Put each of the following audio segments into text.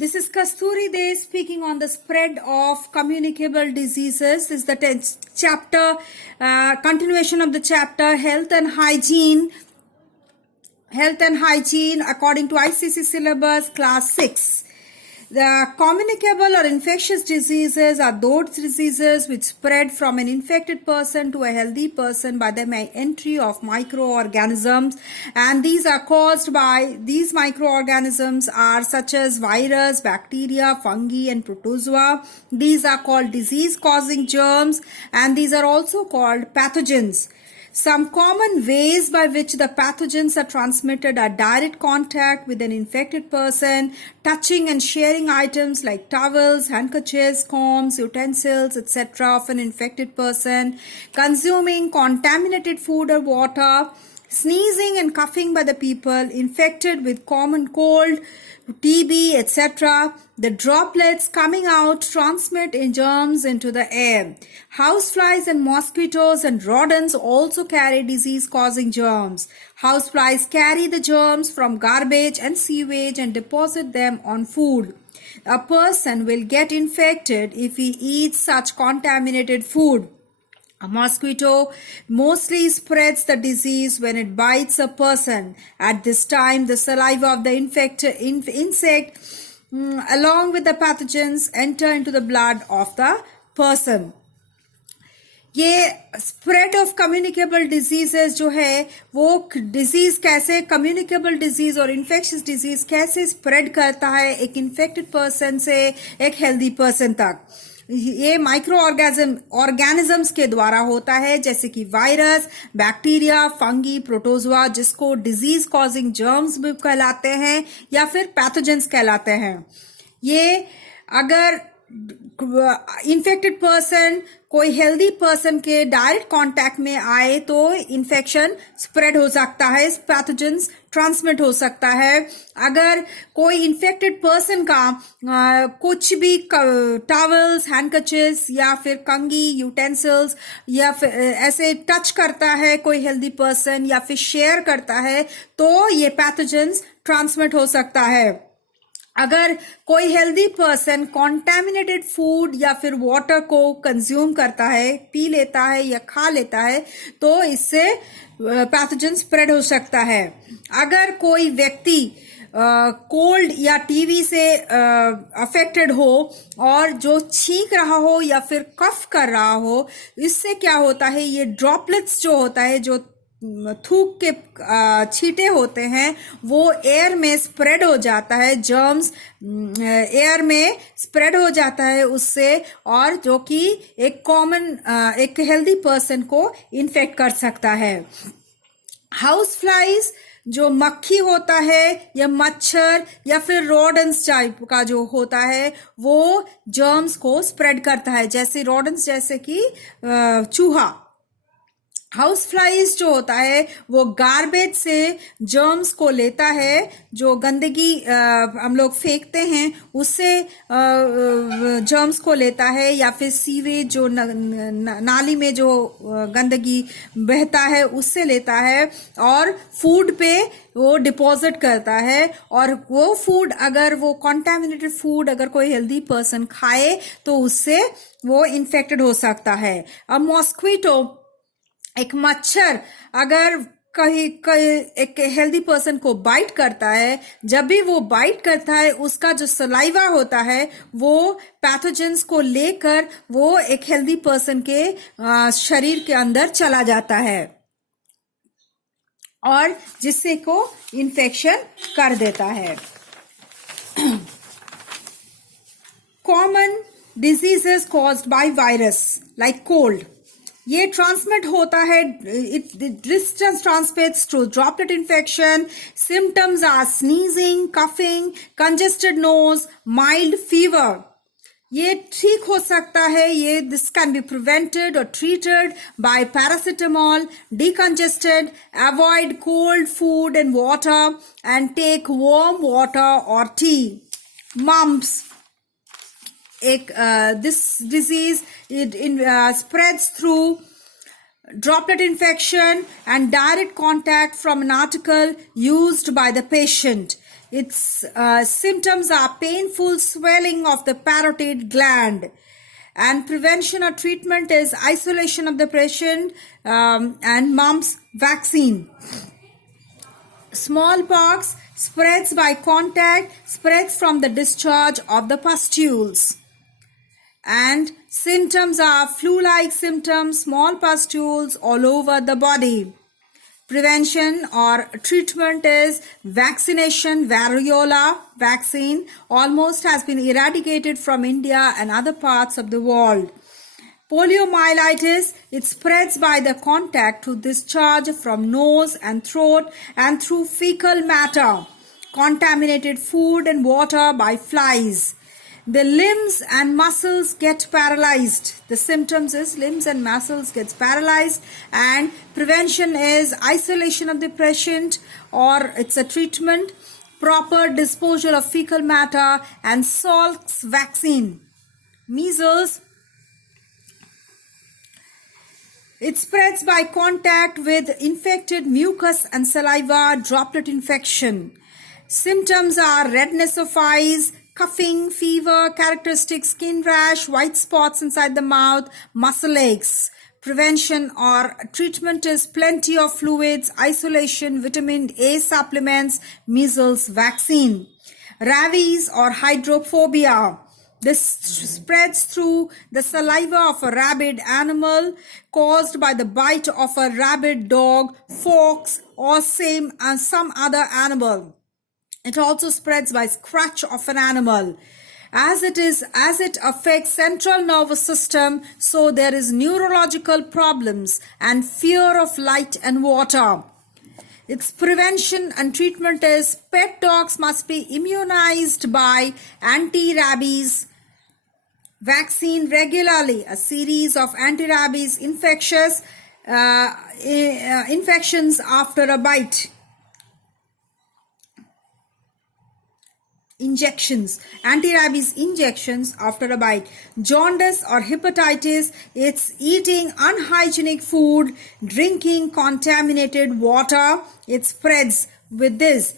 This is Kasturi Day speaking on the spread of communicable diseases. This is the 10th chapter, continuation of the chapter, Health and Hygiene. Health and Hygiene according to ICSE syllabus, class 6. The communicable or infectious diseases are those diseases which spread from an infected person to a healthy person by the entry of microorganisms, and these are caused by these microorganisms are such as virus, bacteria, fungi and protozoa. These are called disease causing germs, and these are also called pathogens. Some common ways by which the pathogens are transmitted are direct contact with an infected person, touching and sharing items like towels, handkerchiefs, combs, utensils, etc. of an infected person, consuming contaminated food or water, sneezing and coughing by the people infected with common cold, TB, etc. The droplets coming out transmit in germs into the air. Houseflies and mosquitoes and rodents also carry disease-causing germs. Houseflies carry the germs from garbage and sewage and deposit them on food. A person will get infected if he eats such contaminated food. A mosquito mostly spreads the disease when it bites a person. At this time, the saliva of the insect along with the pathogens enter into the blood of the person. ये spread of communicable diseases जो है वो disease कैसे communicable disease और infectious disease कैसे spread करता है एक इन्फेक्टेड पर्सन से एक हेल्दी पर्सन तक. ये माइक्रो ऑर्गेनिजम्स के द्वारा होता है, जैसे कि वायरस, बैक्टीरिया, फंगी, प्रोटोजोआ, जिसको डिजीज कॉजिंग जर्म्स भी कहलाते हैं या फिर पैथोजेंस कहलाते हैं. ये अगर इन्फेक्टेड पर्सन कोई हेल्दी पर्सन के डायरेक्ट कांटेक्ट में आए तो इन्फेक्शन स्प्रेड हो सकता है, पैथोजेंस ट्रांसमिट हो सकता है. अगर कोई इन्फेक्टेड पर्सन का कुछ भी टॉवल्स, हैंडकरचिप्स या फिर कंघी, यूटेंसिल्स या फिर ऐसे टच करता है कोई हेल्दी पर्सन या फिर शेयर करता है तो ये पैथोजेंस ट्रांसमिट हो सकता है. अगर कोई हेल्दी पर्सन कॉन्टेमिनेटेड फूड या फिर वाटर को कंज्यूम करता है, पी लेता है या खा लेता है तो इससे पैथोजन स्प्रेड हो सकता है. अगर कोई व्यक्ति कोल्ड या टीबी से अफेक्टेड हो और जो छींक रहा हो या फिर कफ कर रहा हो, इससे क्या होता है, ये ड्रॉपलेट्स जो होता है, जो थूक के छींटे होते हैं, वो एयर में स्प्रेड हो जाता है. जर्म्स एयर में स्प्रेड हो जाता है उससे, और जो कि एक हेल्दी पर्सन को इन्फेक्ट कर सकता है. हाउस फ्लाइज जो मक्खी होता है या मच्छर या फिर रोडेंट्स टाइप का जो होता है वो जर्म्स को स्प्रेड करता है, जैसे रोडेंट्स जैसे कि चूहा. हाउस फ्लाइज जो होता है वो गार्बेज से जर्म्स को लेता है, जो गंदगी हम लोग फेंकते हैं उससे जर्म्स को लेता है, या फिर सीवेज जो नाली में जो गंदगी बहता है उससे लेता है और फूड पे वो डिपॉजिट करता है. और वो फूड अगर वो कॉन्टेमिनेटेड फूड अगर कोई हेल्दी पर्सन खाए तो उससे वो इन्फेक्टेड हो सकता है. अब मॉस्क्विटो एक मच्छर अगर कहीं एक हेल्दी पर्सन को बाइट करता है, जब भी वो बाइट करता है उसका जो सलाइवा होता है वो पैथोजेंस को लेकर वो एक हेल्दी पर्सन के शरीर के अंदर चला जाता है और जिससे को इन्फेक्शन कर देता है. Common diseases caused by virus like cold, ये ट्रांसमिट होता है, distance transmits through droplet infection. Symptoms are sneezing, coughing, congested nose, mild fever. ये ठीक हो सकता है, ये दिस कैन बी प्रिवेंटेड और treated by paracetamol, decongested, avoid cold food and water and take warm water और tea. Mumps, this disease spreads through droplet infection and direct contact from an article used by the patient. Its symptoms are painful swelling of the parotid gland. And prevention or treatment is isolation of the patient and mumps vaccine. Smallpox spreads by contact, spreads from the discharge of the pustules. And symptoms are flu-like symptoms, small pustules all over the body. Prevention or treatment is vaccination. Variola vaccine almost has been eradicated from India and other parts of the world. Polio myelitis, it spreads by the contact to discharge from nose and throat and through fecal matter, contaminated food and water by flies. The limbs and muscles get paralyzed. The symptoms is limbs and muscles gets paralyzed, and prevention is isolation of the patient, or it's a treatment, proper disposal of fecal matter, and Salk's vaccine. Measles, it spreads by contact with infected mucus and saliva, droplet infection. Symptoms are redness of eyes, coughing, fever, characteristic skin rash, white spots inside the mouth, muscle aches. Prevention or treatment is plenty of fluids, isolation, vitamin A supplements, measles vaccine. Rabies or hydrophobia. This spreads through the saliva of a rabid animal caused by the bite of a rabid dog, fox, or some other animal. It also spreads by scratch of an animal. As it affects central nervous system, so there is neurological problems and fear of light and water. Its prevention and treatment is pet dogs must be immunized by anti-rabies vaccine regularly. A series of anti-rabies infections after a bite. Anti-rabies injections after a bite. Jaundice or hepatitis, it's eating unhygienic food, drinking contaminated water, it spreads with this.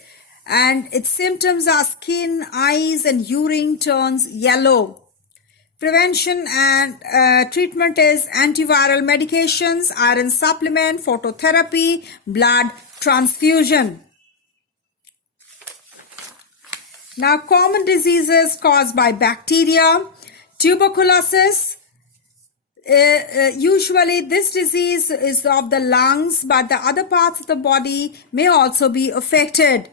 And its symptoms are skin, eyes, and urine turns yellow. Prevention and treatment is antiviral medications, iron supplement, phototherapy, blood transfusion. Now, common diseases caused by bacteria. Tuberculosis. Usually this disease is of the lungs, but the other parts of the body may also be affected.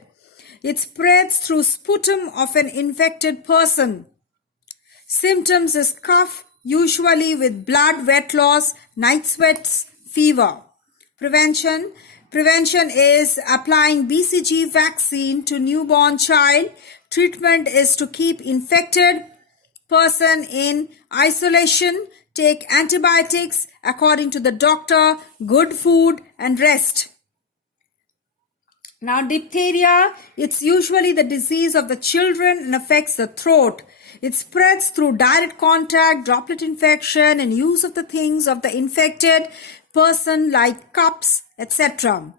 It spreads through sputum of an infected person. Symptoms is cough, usually with blood, wet loss, night sweats, fever. Prevention is applying BCG vaccine to newborn child. Treatment is to keep infected person in isolation, take antibiotics according to the doctor, good food, and rest. Now, diphtheria, it's usually the disease of the children and affects the throat. It spreads through direct contact, droplet infection, and use of the things of the infected person like cups, etc.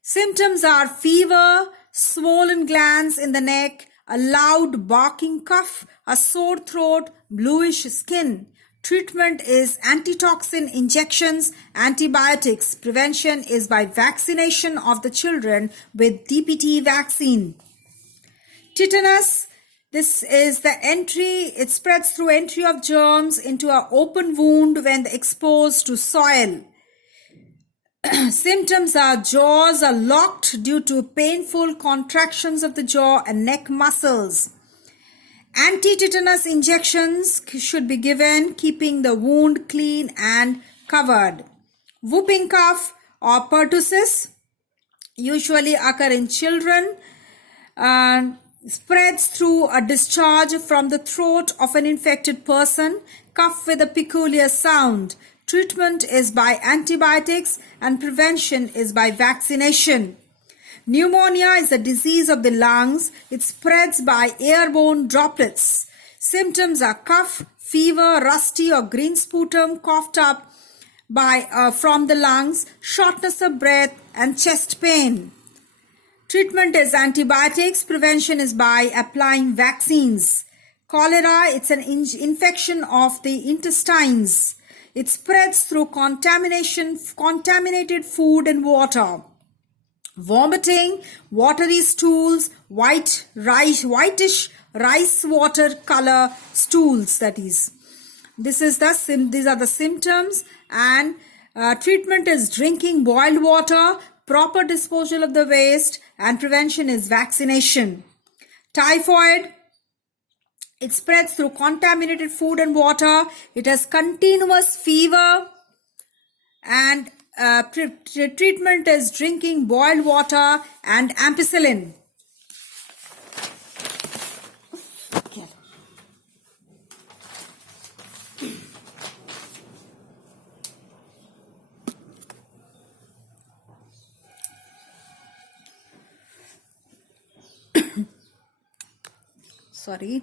Symptoms are fever, swollen glands in the neck, a loud barking cough, a sore throat, bluish skin. Treatment is antitoxin injections, antibiotics. Prevention is by vaccination of the children with DPT vaccine. Tetanus, this is the entry, it spreads through entry of germs into an open wound when exposed to soil. Symptoms are jaws are locked due to painful contractions of the jaw and neck muscles. Anti-tetanus injections should be given, keeping the wound clean and covered. Whooping cough or pertussis usually occur in children and spreads through a discharge from the throat of an infected person, cough with a peculiar sound. Treatment is by antibiotics and prevention is by vaccination. Pneumonia is a disease of the lungs. It spreads by airborne droplets. Symptoms are cough, fever, rusty or green sputum coughed up from the lungs, shortness of breath, and chest pain. Treatment is antibiotics. Prevention is by applying vaccines. Cholera, it's an infection of the intestines. It spreads through contaminated food and water. Vomiting, watery stools, whitish rice water color stools, that is. These are the symptoms. And treatment is drinking boiled water, proper disposal of the waste, and prevention is vaccination. Typhoid, it spreads through contaminated food and water. It has continuous fever, and treatment is drinking boiled water and ampicillin. Okay. Sorry.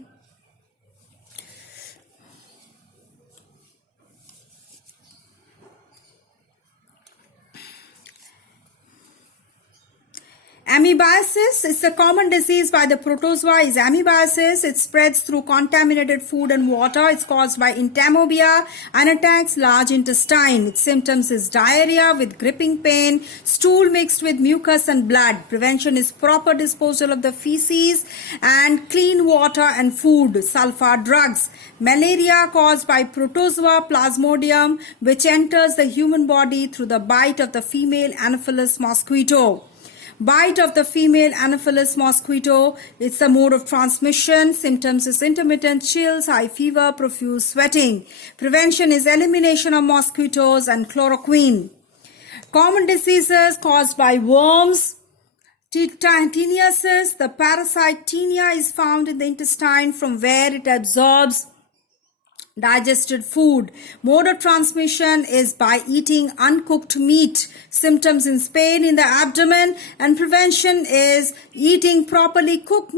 Amoebiasis is a common disease by the protozoa is amoebiasis. It spreads through contaminated food and water. It's caused by entomobia and attacks large intestine. Its symptoms is diarrhea with gripping pain, stool mixed with mucus and blood. Prevention is proper disposal of the feces and clean water and food. Sulfur drugs. Malaria caused by protozoa plasmodium, which enters the human body through the bite of the female Anopheles mosquito. Bite of the female Anopheles mosquito, it's a mode of transmission. Symptoms is intermittent chills, high fever, profuse sweating. Prevention is elimination of mosquitoes and chloroquine. Common diseases caused by worms. Tetanus, the parasite tinea is found in the intestine from where it absorbs digested food. Mode of transmission is by eating uncooked meat. Symptoms is pain in the abdomen, and prevention is eating properly cooked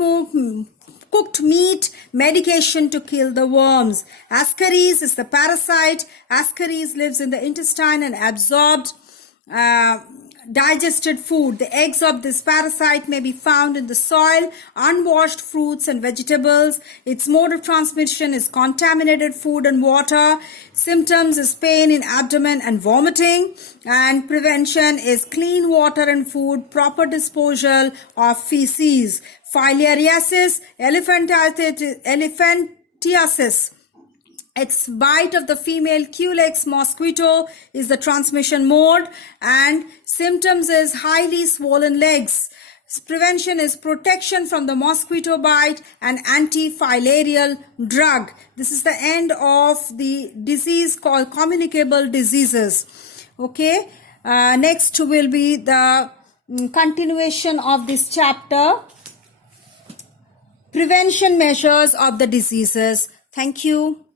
meat, medication to kill the worms. Ascaris is the parasite. Ascaris lives in the intestine and absorbs digested food. The eggs of this parasite may be found in the soil, unwashed fruits and vegetables. Its mode of transmission is contaminated food and water. Symptoms is pain in abdomen and vomiting. And prevention is clean water and food, proper disposal of feces. Filariasis, elephantiasis. Its bite of the female Culex mosquito is the transmission mode, and symptoms is highly swollen legs. Prevention is protection from the mosquito bite and anti-filarial drug. This is the end of the disease called communicable diseases. Okay, next will be the continuation of this chapter, prevention measures of the diseases. Thank you.